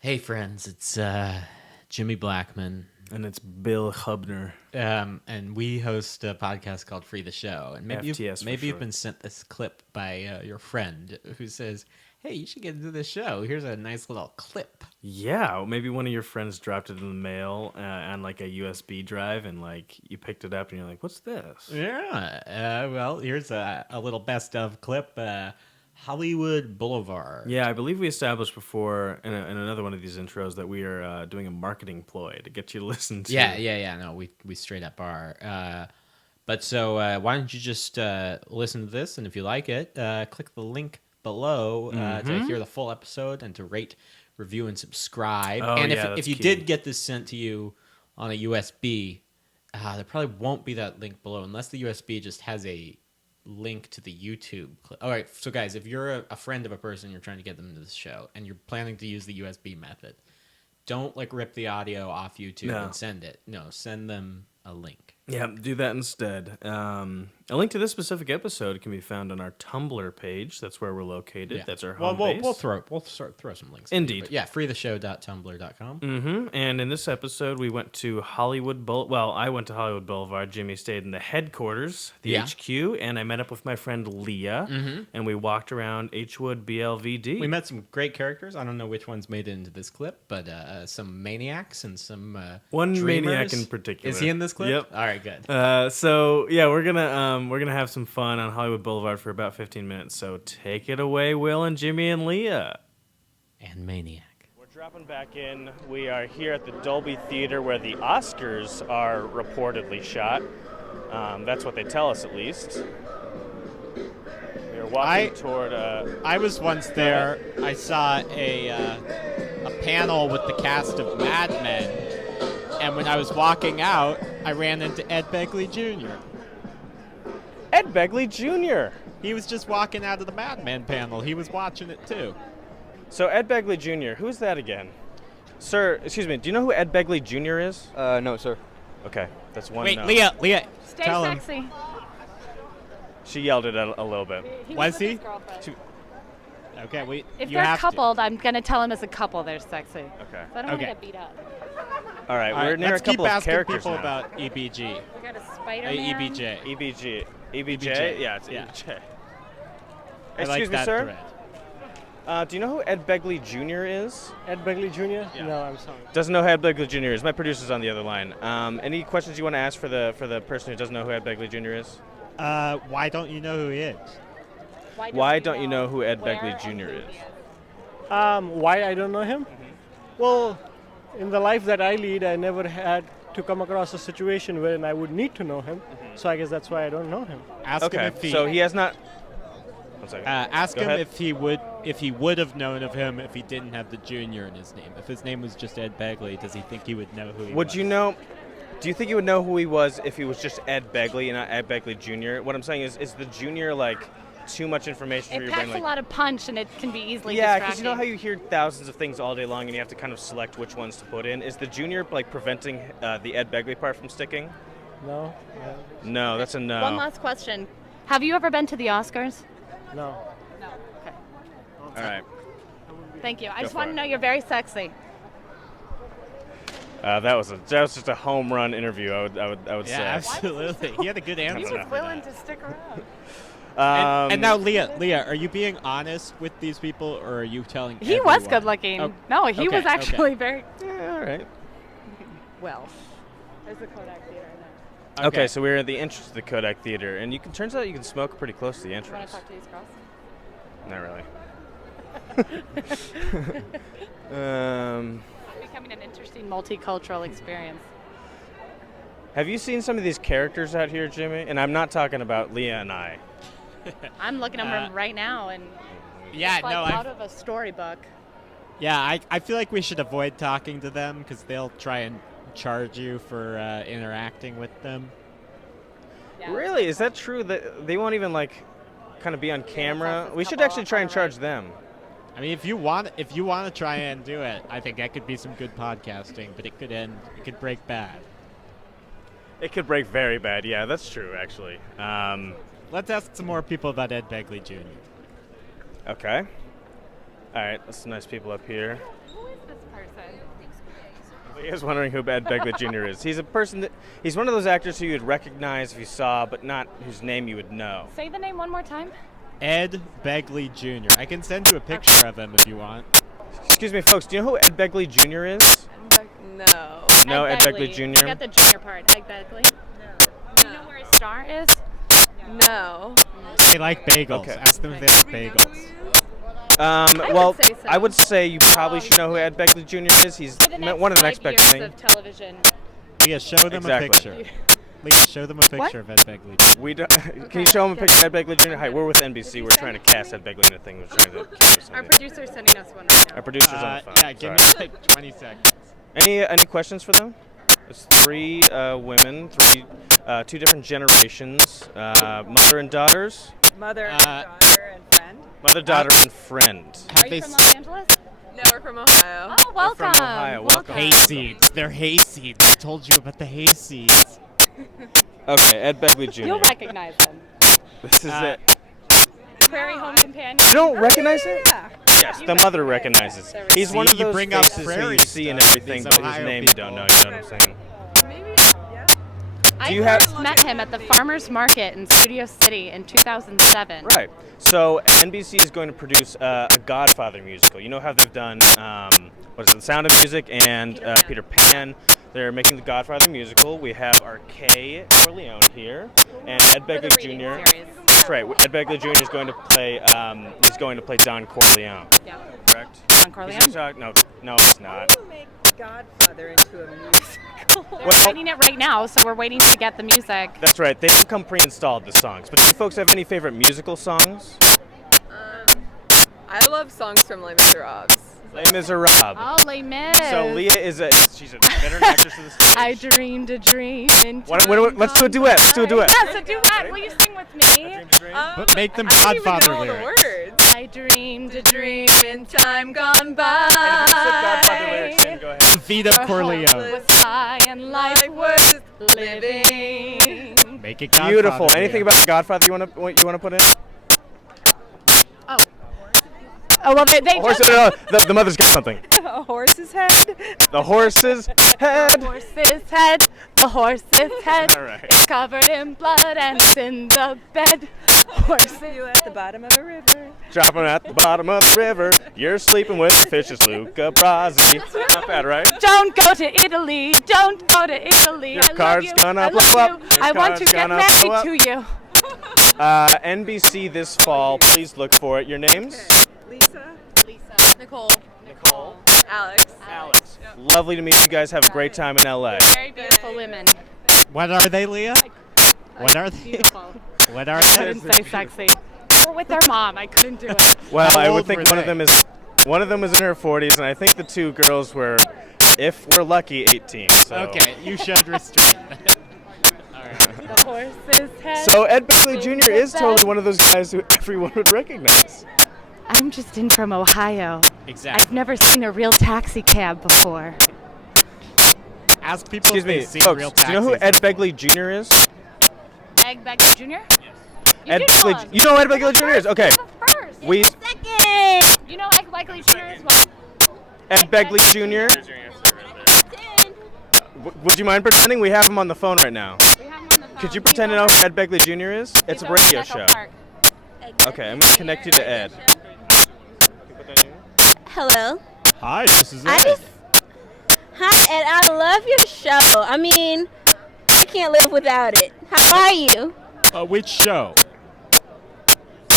Hey friends, it's Jimmy Blackman, And it's Bill Hubner. and we host a podcast called Free the Show. And maybe FTS for you've short. been sent this clip by your friend who says, "Hey, you should get into the show. Here's a nice little clip." Yeah, maybe one of your friends dropped it in the mail on like a USB drive, and like you picked it up, and you're like, "What's this?" Yeah. Well, here's a little best of clip. Hollywood Boulevard. Yeah, I believe we established before in another one of these intros that we are doing a marketing ploy to get you to listen to. Yeah. No, we straight up are. But so why don't you just listen to this, and if you like it, click the link below to hear the full episode and to rate, review, and subscribe. Oh, and yeah, if that's you key. did get this sent to you on a USB, there probably won't be that link below unless the USB just has a link to the YouTube clip. All right, so guys, if you're a friend of a person, you're trying to get them to the show, and you're planning to use the USB method, don't like rip the audio off YouTube and send it. No, send them a link. Yeah, do that instead. A link to this specific episode can be found on our Tumblr page. That's where we're located. Yeah. That's our home base. We'll throw some links. Indeed. But yeah, freetheshow.tumblr.com. And in this episode, we went to Hollywood Boulevard. Well, I went to Hollywood Boulevard. Jimmy stayed in the headquarters, the HQ, and I met up with my friend Leah, and we walked around Hwood Blvd. We met some great characters. I don't know which ones made it into this clip, but some maniacs and some One dreamers. maniac in particular. Is he in this clip? Yep. All right, good. So yeah, we're gonna have some fun on Hollywood Boulevard for about 15 minutes. So take it away, Will and Jimmy and Leah. And maniac. We're dropping back in. We are here at the Dolby Theater where the Oscars are reportedly shot. That's what they tell us, at least. We're walking toward. I was once there. I saw a panel with the cast of Mad Men, and when I was walking out, I ran into Ed Begley Jr. Ed Begley Jr. He was just walking out of the Mad Men panel. He was watching it too. So Ed Begley Jr. Who's that again? Sir, excuse me. Do you know who Ed Begley Jr. is? No, sir. Okay, that's one. Wait, no. Leah, Stay tell him. sexy. She yelled it a little bit. Was with he? his girlfriend. Okay, wait. If you they're have coupled, I'm gonna tell him as a couple they're sexy. Okay. So I don't want Okay. to get beat up. All right, To. All we're right, near let's a couple keep of asking characters people now. about EBG. We got a Spider-Man. EBJ. EBJ. EBJ. Yeah, it's Yeah. EBJ. I like Excuse me, that sir. thread. Do you know who Ed Begley Jr. is? Ed Begley Jr.? No, I'm sorry. Doesn't know who Ed Begley Jr. is. My producer's on the other line. Any questions you want to ask for the person who doesn't know who Ed Begley Jr. is? Why don't you know who he is? Why don't you know who Ed where Begley and Jr. who is? he Why I don't know him? Well, in the life that I lead, I never had to come across a situation wherein I would need to know him. So I guess that's why I don't know him. Ask him Okay, if he. so he has not. One second. Ask Go him ahead. if he would have known of him if he didn't have the junior in his name. If his name was just Ed Begley, does he think he would know who he was? Would you know? Do you think you would know who he was if he was just Ed Begley and not Ed Begley Jr.? What I'm saying is the junior like too much information for It your packs brain? a Like, lot of punch, and it can be easily yeah, distracting. because you know how you hear thousands of things all day long and you have to kind of select which ones to put in. Is the junior like preventing the Ed Begley part from sticking? No? No, that's a no. One last question. Have you ever been to the Oscars? No. No. Okay. All right. Thank you. I Go just for want it. to know you're very sexy. That was just a home run interview. I would Yeah, say. absolutely. He had a good answer. He don't was know. willing to stick around. And now, Leah, are you being honest with these people, or are you telling? He was everyone? good looking. Oh, No, he was okay, actually very Yeah, all right. well. There's the Kodak Theater in there. Okay, so we're at the entrance to the Kodak Theater, and turns out you can smoke pretty close to the You want entrance. to talk to these girls? Not really. It's becoming an interesting multicultural experience. Have you seen some of these characters out here, Jimmy? And I'm not talking about Leah and I. I'm looking at them right now, and Yeah, it's like no, out of a storybook. I feel like we should avoid talking to them because they'll try and charge you for interacting with them. Yeah, Really? Is that true? That they won't even like kind of be on camera? it's a We should couple actually try on and the charge right. them. I mean, if you want to try and do it, I think that could be some good podcasting, but it could break bad. It could break very bad. Yeah, that's true, actually. Let's ask some more people about Ed Begley Jr. Okay. All right, that's some nice people up here. Who is this Leah's wondering who Ed Begley Jr. is. He's a person he's one of those actors who you'd recognize if you saw, but not whose name you would know. Say the name one more time. Ed Begley Jr. I can send you a picture of him if you want. Excuse me, folks. Do you know who Ed Begley Jr. is? No. No, Ed Begley Jr. I got the junior part. Ed Begley. No. Do you know where his star is? No. They like bagels. Okay. Ask them if they like bagels. Well, say so. I would say you probably should know who Ed Begley Jr. is. He's one of the next best things. Of television. Leah, show them Exactly. a picture. Leah, show them a picture of Ed Begley Jr. We don't, can you show him a picture of Ed Begley Jr.? Hi, we're with NBC. We're trying to cast Ed Begley in a thing. We're trying to keep this Our on. producer's sending us one right now. Our producer's on the phone. Yeah, give me Sorry. like 20 seconds. Any questions for them? It's three women, two different generations, mother and daughters. Mother, Uh, daughter, and friend. Mother, daughter, and friend. Have Are they you from Los Angeles? No, we're from Ohio. Oh, welcome. from Ohio. Welcome. hayseeds? They're hayseeds. I told you about the hayseeds. Okay, Ed Begley Jr. You'll recognize them. This is it. Prairie Home Companion. You don't recognize it? Yeah. Yes, the mother recognizes. There we He's go. one of See, you those bring up faces who you prairie see and stuff, everything, these but his Ohio name you don't know. You know what I'm saying? Maybe. Yeah. I Do you first have- met him at the farmer's market in Studio City in 2007. Right. So NBC is going to produce a Godfather musical. You know how they've done what is it, The Sound of Music and Peter Pan. They're making the Godfather musical. We have our Kay Corleone here, and Ed For the Begley reading Jr. series. That's right. Ed Begley Jr. is going to play. He's going to play Don Corleone. Yeah. Correct. Don Corleone. No, it's not. How do you make Godfather into a musical? They're Well- writing it right now, so we're waiting to get the music. That's right. They don't come pre-installed, the songs. But do you folks have any favorite musical songs? I love songs from Les Miserables. Les Miserables. Oh, Les Mis. So Leah she's a veteran actress of the stage. I dreamed a dream in Let's do a duet. Let's do a duet. Yes, a duet. Will you sing with me? But make them I don't even Godfather know all the lyrics. words. I dreamed a dream In time gone by. And if you said Godfather lyrics, then go ahead. Vito Corleone. was high and life Life was was living. Make it Godfather. Beautiful. Anything lyrics. about Godfather you want to put in? Oh, well, they Horse, just... the mother's got something. A horse's head. The horse's head. horse's head, the horse's head All right. is covered in blood and it's in the bed. Horses. You at the bottom of a river. Dropping at the bottom of the river. You're sleeping with the fishes, Luca Brasi. Not bad, right? Don't go to Italy. Don't go to Italy. Your I love car's you. gonna I blow love up. you. Your I want to car's get gonna married blow up. to you. NBC this fall. Please look for it. Your names? Lisa. Nicole. Nicole. Alex. Alex. Lovely to meet you guys. Have a great time in LA. Very beautiful women. What are they, Leah? What are they? Beautiful. What are I they? couldn't say sexy. Or with their mom, I couldn't do it. Well, How I would old think were one of they? them was in her 40s, and I think the two girls were, if we're lucky, 18. So. Okay, you should restrain that. All right. The horse's head. So Ed Begley Jr. is totally one of those guys who everyone would recognize. I'm just in from Ohio. Exactly. I've never seen a real taxi cab before. Ask people Excuse if me, they've seen real folks. Do you know who taxis. Ed Begley Jr. is? Egg Begley Jr.? Yes. Ed Begley. You know who Ed Begley Jr. is? Okay. First. We. Second. You know Egg Begley Jr. as well? Ed Begley Jr. Would you mind pretending? We have him on the phone right now. We have him on the phone. Could you pretend to know who Ed Begley Jr. is? It's a He's over in radio Echo show. Park. Okay, I'm gonna connect you to Ed. Hello. Hi, this is I Ed. just Hi, and I love your show. I mean, I can't live without it. How are you? Which show?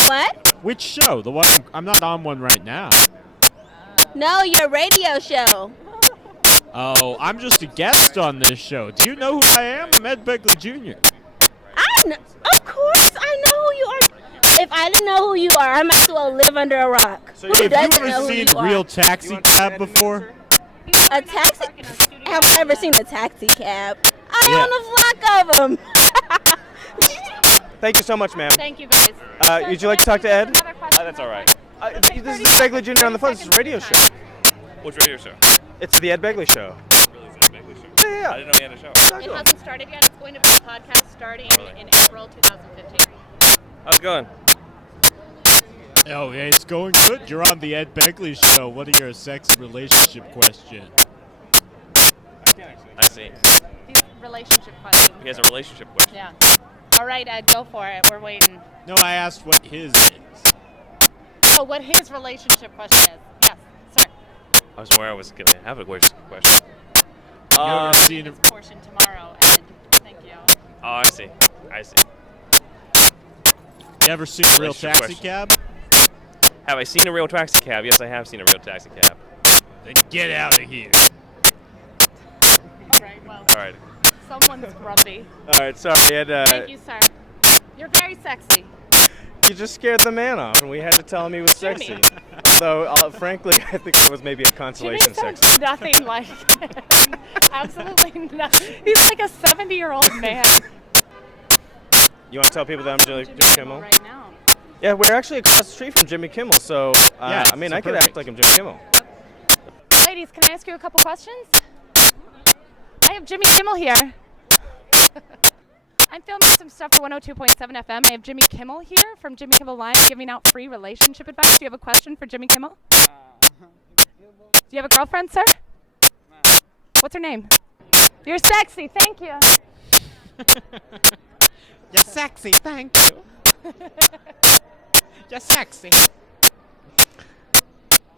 What? Which show? The one I'm not on one right now. No, your radio show. Oh, I'm just a guest on this show. Do you know who I am? I'm Ed Begley Jr. Of course, I know who you are. If I didn't know who you are, I might as well live under a rock. So Who you- Have you doesn't know ever who seen you are? Real Taxi Cab before? A taxi? Have I ever seen a taxi cab? I own a flock of them. Thank you so much, ma'am. Thank you guys. Would you like to talk to Ed? Another question That's real all right. quick. This is Ed Begley Jr. on the phone. This is a radio show. Which radio show? It's the Ed Begley Show. Really, is it a Begley show? Yeah. I didn't know we had a show. It hasn't started yet. It's going to be a podcast starting in April 2015. How's it going? Oh, yeah, it's going good. You're on the Ed Begley Show. What are your sex and relationship questions? I see. These relationship questions. He has a relationship question. Yeah. All right, Ed, go for it. We're waiting. No, I asked what his is. Oh, what his relationship question is. Yes, sir. I was aware I was going to have a question. You ever seen This portion tomorrow, Ed. Thank you. Oh, I see. You ever seen a real Relationship taxi question. cab? Have I seen a real taxi cab? Yes, I have seen a real taxi cab. Then get out of here. All right, well, All right. someone's grumpy. All right, sorry, Ed. Thank you, sir. You're very sexy. You just scared the man off, and we had to tell him he was Jimmy. sexy. Although, frankly, I think that was maybe a Jimmy consolation sounds sex. nothing like him. Absolutely not. He's like a 70-year-old man. You want to tell people that I'm Jimmy Kimmel? Right now. Yeah, we're actually across the street from Jimmy Kimmel, so Yeah, I mean, so I could perfect. act like I'm Jimmy Kimmel. Ladies, can I ask you a couple questions? I have Jimmy Kimmel here. I'm filming some stuff for 102.7 FM. I have Jimmy Kimmel here from Jimmy Kimmel Live giving out free relationship advice. Do you have a question for Jimmy Kimmel? Do you have a girlfriend, sir? What's her name? You're sexy. Thank you. You're sexy, thank you. You're sexy.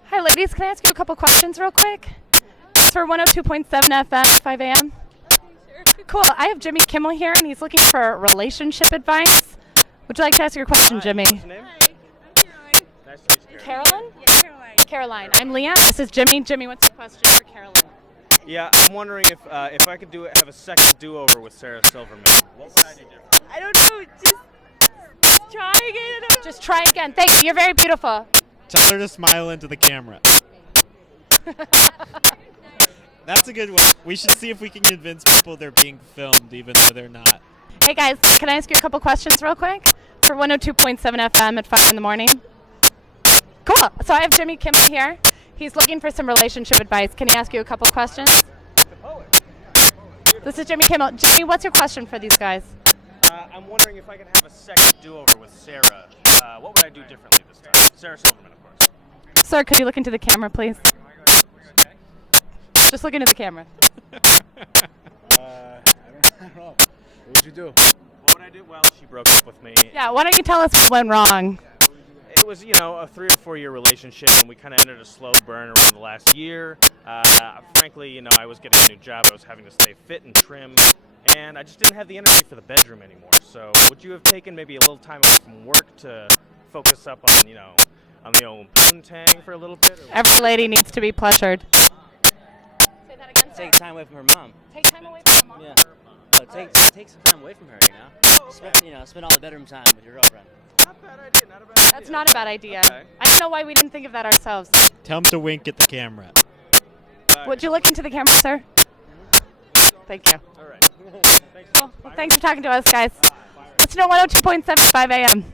Hi, ladies. Can I ask you a couple questions real quick? It's for 102.7 FM, 5 a.m. Cool. I have Jimmy Kimmel here, and he's looking for relationship advice. Would you like to ask your question, Jimmy? What's your name? Nice to meet you, Caroline? Caroline. I'm Leanne. This is Jimmy. Jimmy, what's your question for Caroline? Yeah, I'm wondering if I could have a second do-over with Sarah Silverman. What would I do different? I don't know. Just try again. Just try again. Thank you. You're very beautiful. Tell her to smile into the camera. That's a good one. We should see if we can convince people they're being filmed, even though they're not. Hey, guys. Can I ask you a couple questions real quick? For 102.7 FM at 5 in the morning. Cool. So I have Jimmy Kimmel here. He's looking for some relationship advice. Can he ask you a couple questions? This is Jimmy Kimmel. Jimmy, what's your question for these guys? I'm wondering if I could have a second do-over with Sarah. What would I do differently this time? Sarah Silverman, of course. Sir, could you look into the camera, please? Just look into the camera. I don't know. What would you do? What would I do? Well, she broke up with me. Yeah, why don't you tell us what went wrong? It was, a 3 or 4 year relationship, and we kind of entered a slow burn around the last year. Frankly, I was getting a new job. I was having to stay fit and trim, and I just didn't have the energy for the bedroom anymore. So, would you have taken maybe a little time away from work to focus up on, on the old poontang for a little bit? Or Every lady needs to be pleasured. Say that again, Take time away from her mom. Take time away from your mom. Yeah. No, take some time away from her, Spend all the bedroom time with your girlfriend. Not a bad idea, not a bad idea. That's not a bad idea. Okay. I don't know why we didn't think of that ourselves. Tell him to wink at the camera. Would you look into the camera, sir? Thank you. All right. Cool. Well, thanks for talking to us, guys. Listen to 102.7 5 a.m.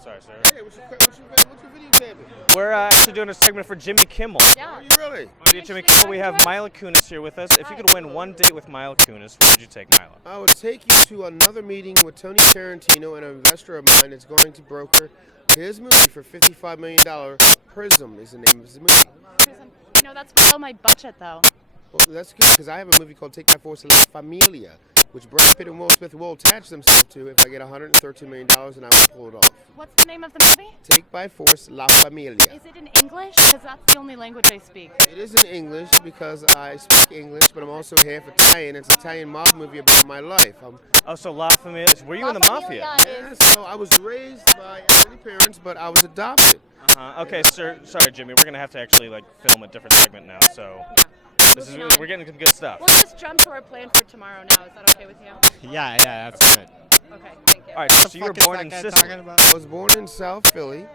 Sorry, sir. Hey, what's your videotaping? We're actually doing a segment for Jimmy Kimmel. Yeah. Are you really? Want to get Jimmy Kimmel? We have Mila Kunis here with us. If you could win one date with Mila Kunis, where would you take Mila? I would take you to another meeting with Tony Tarantino, an investor of mine that's going to broker his movie for $55 million. Prism is the name of his movie. That's below my budget, though. Well, that's good, because I have a movie called Take by Force La Familia, which Brad Pitt and Will Smith will attach themselves to if I get $113 million, and I will pull it off. What's the name of the movie? Take by Force La Familia. Is it in English? Because that's the only language I speak. It is in English because I speak English, but I'm also half Italian. It's an Italian mob movie about my life. Oh, so La Familia. Were you in the mafia? Yeah, so I was raised by many parents, but I was adopted. Okay, sir. Sorry, Jimmy. We're gonna have to actually film a different segment now. So we're getting some good stuff. We'll just jump to our plan for tomorrow now. Is that okay with you? Yeah, that's good. Okay, thank you. All right. So you were born in Sicily. I was born in South Philly.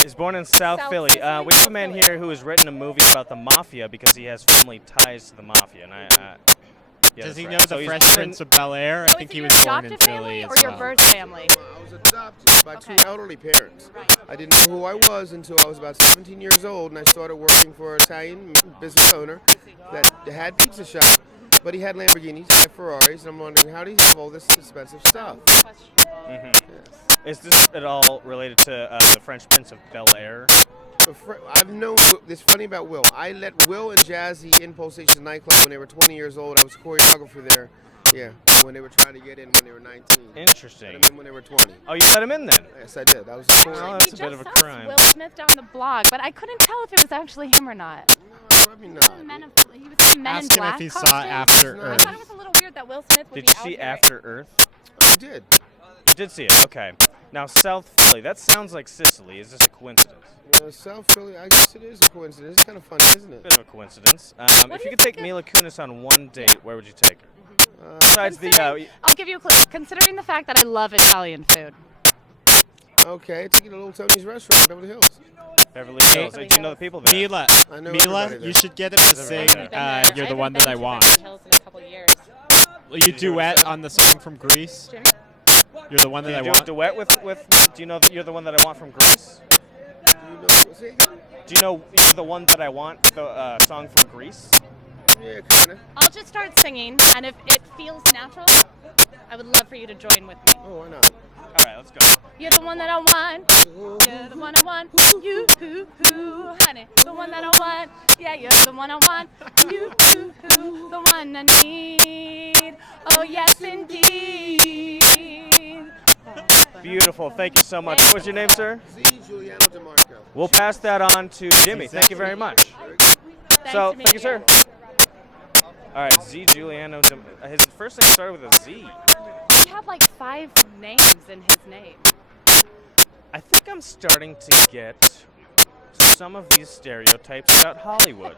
He's born in South Philly. We have a man here who has written a movie about the mafia because he has family ties to the mafia. And yeah, Does he that's know right. the So he's Fresh born in- Prince of Bel-Air? I think he was born in Philly or as your well. birth family? I was adopted by two elderly parents. I didn't know who I was until I was about 17 years old, and I started working for an Italian business owner that had pizza shop. But he had Lamborghinis, he had Ferraris, and I'm wondering, how do you have all this expensive stuff? Is this at all related to the French Prince of Bel-Air? I've known. It's funny about Will. I let Will and Jazzy in Pole Station nightclub when they were 20 years old. I was choreographer there. Yeah, when they were trying to get in when they were 19. Interesting. Let them in when they were 20. Oh, you let him in then? Yes, I did. That was cool. Oh, We that's a just bit of a saw crime. Will Smith down the blog, but I couldn't tell if it was actually him or not. Probably not. He was in a Men in Ask him Black if he saw costume. After I Earth. thought it was a little weird that Will Smith would Did be you out see here. After Earth? I did. You did see it. Okay. Now South Philly. That sounds like Sicily. Is this a coincidence? South Philly, I guess it is a coincidence. It's kind of funny, isn't it? Bit of a coincidence. If you could take Mila Kunis on one date, where would you take her? Besides the. I'll give you a clue. Considering the fact that I love Italian food. Okay, take you to Little Tony's restaurant, Beverly Hills. Beverly Hills. Do you know the people there? Mila, I know Mila, everybody there. you should get him to sing "You're the One That I Want." Hills in a couple years. Will you duet on the song from Greece? Jimmy? You're the one that I Do a want. duet with. Do you know that You're the One That I Want from Greece? Do you know? Say again? Do you know You're the One That I Want, the song from Greece? Yeah, kind of. I'll just start singing, and if it feels natural, I would love for you to join with me. Oh, why not? All right, let's go. You're the one that I want. You're the one I want. You, honey, the one that I want. Yeah, you're the one I want. You, the one I need. Oh, yes, indeed. Beautiful. Thank you so much. What was your name, sir? Z. Giuliano DeMarco. We'll pass that on to Jimmy. Thank you very much. So, thank you, sir. All right, Z. Giuliano. His first name started with a Z. He had like 5 names in his name. I think I'm starting to get some of these stereotypes about Hollywood.